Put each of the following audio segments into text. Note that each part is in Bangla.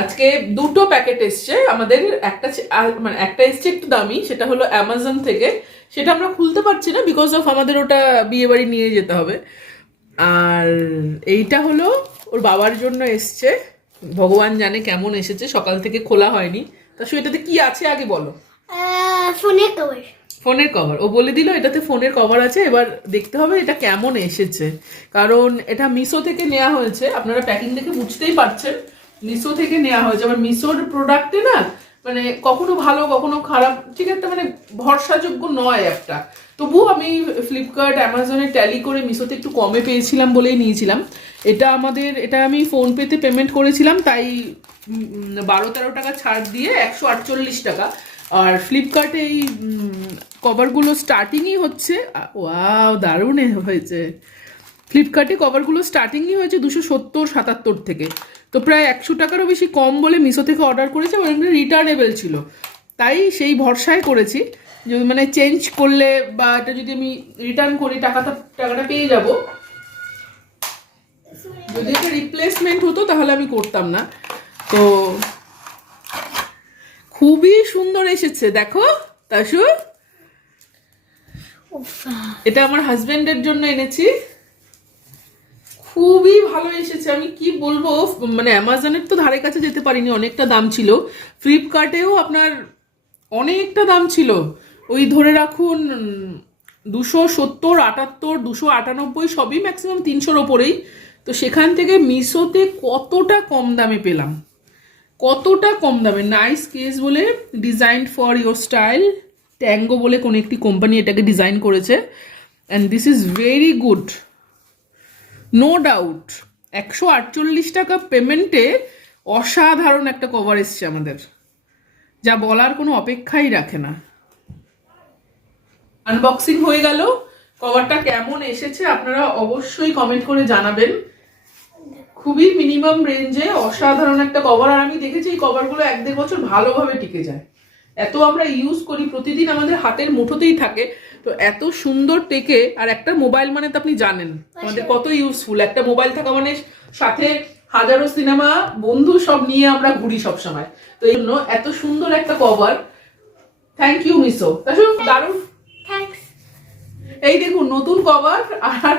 আজকে দুটো প্যাকেট এসছে। আমাদের একটা মানে একটা এসছে একটু দামি সেটা হলো অ্যামাজন থেকে। সেটা আমরা খুলতে পারছি না বিকজ অফ আমাদের ওটা বিয়ে বাড়ি নিয়ে যেতে হবে। আর এইটা হলো ওর বাবার জন্য এসছে। ভগবান জানে কেমন এসেছে সকাল থেকে খোলা হয়নি। তা এটাতে কি আছে আগে বলো? ফোনের কভার ফোনের কভার ও বলে দিল এটাতে ফোনের কভার আছে এবার দেখতে হবে এটা কেমন এসেছে। কারণ এটা মিশো থেকে নেওয়া হয়েছে আপনারা প্যাকিং দেখে বুঝতেই পারছেন। মিশো থেকে নেওয়া হয়েছে। আবার মিশোর প্রোডাক্টে না মানে কখনো ভালো, কখনো খারাপ, ঠিক একটা মানে ভরসাযোগ্য নয় একটা। তবুও আমি ফ্লিপকার্ট অ্যামাজনে ট্যালি করে মিশোতে একটু কমে পেয়েছিলাম বলেই নিয়েছিলাম। এটা আমাদের, এটা আমি ফোনপেতে পেমেন্ট করেছিলাম, তাই বারো তেরো টাকা ছাড় দিয়ে একশো আটচল্লিশ টাকা। আর ফ্লিপকার্টে এই কভারগুলো স্টার্টিংই হচ্ছে ওয়াও দারুণ হয়েছে। ফ্লিপকার্টে কভারগুলো স্টার্টিংই হয়েছে দুশো সত্তর সাতাত্তর থেকে। তো প্রায় একশো টাকারও বেশি কম বলে মিশো থেকে অর্ডার করেছে এবং রিটার্নেবল ছিল। তাই সেই ভরসায় করেছি। যে মানে চেঞ্জ করলে বা এটা যদি আমি রিটার্ন করি টাকাটা টাকাটা পেয়ে যাব। যদি এটা রিপ্লেসমেন্ট হতো তাহলে আমি করতাম না। তো খুবই সুন্দর এসেছে দেখো তাসু। এটা আমার হাজবেন্ডের জন্য এনেছি। খুবই ভালো এসেছে, আমি কি বলব মানে অ্যামাজনের তো ধারে কাছে যেতে পারিনি, অনেকটা দাম ছিল। ফ্লিপকার্টেও আপনার অনেকটা দাম ছিল। ওই ধরে রাখুন, দুশো সত্তর, আটাত্তর, দুশো আটানব্বই, সবই ম্যাক্সিমাম তিনশোর ওপরেই। তো সেখান থেকে মিশোতে কতটা কম দামে পেলাম? কতটা কম দামে? নাইস কেস বলে design for your style Tango বলে কোনো একটি কোম্পানি এটাকে ডিজাইন করেছে। And this is very good no doubt একশো আটচল্লিশ টাকা পেমেন্টে অসাধারণ একটা কভার এসছে আমাদের, যা বলার কোনো অপেক্ষাই রাখে না। আনবক্সিং হয়ে গেল। কভারটা কেমন এসেছে আপনারা অবশ্যই কমেন্ট করে জানাবেন। খুবই মিনিমাম রেঞ্জে অসাধারণ একটা কভার আর আমি দেখেছি এই কভারগুলো এক দেড় বছর ভালোভাবে টিকে যায়। এত আমরা ইউজ করি প্রতিদিন আমাদের হাতের মুঠোতেই থাকে। তো এত সুন্দর টেকে আর একটা মোবাইল মানে তো আপনি জানেন আমাদের কত ইউজফুল একটা মোবাইল থাকা মানে সাথে হাজারো সিনেমা বন্ধু সব নিয়ে আমরা ঘুরি সব সময় তো এই জন্য এত সুন্দর একটা কভার থ্যাংক ইউ মিসো দারুণ। এই দেখুন নতুন কভার আর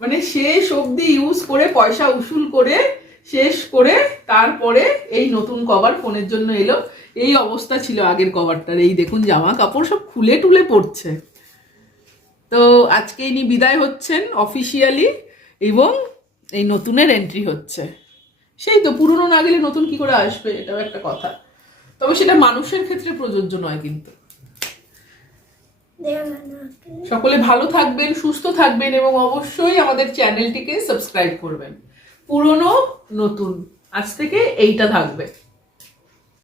মানে শেষ অবধি ইউজ করে পয়সা উসুল করে শেষ করে তারপরে এই নতুন কভার ফোনের জন্য এলো। এই অবস্থা ছিল আগের কভারটার এই দেখুন জামা কাপড় সব খুলে টুলে পড়ছে। তো আজকে ইনি বিদায় হচ্ছেন অফিসিয়ালি এবং এই নতুনের এন্ট্রি হচ্ছে। সেই তো পুরনো না গেলে নতুন কি করে আসবে এটাও একটা কথা। তবে সেটা মানুষের ক্ষেত্রে প্রযোজ্য নয় কিন্তু। সকলে ভালো থাকবেন সুস্থ থাকবেন এবং অবশ্যই আমাদের চ্যানেলটিকে সাবস্ক্রাইব করবেন। পুরনো নতুন আজ থেকে এইটা থাকবে।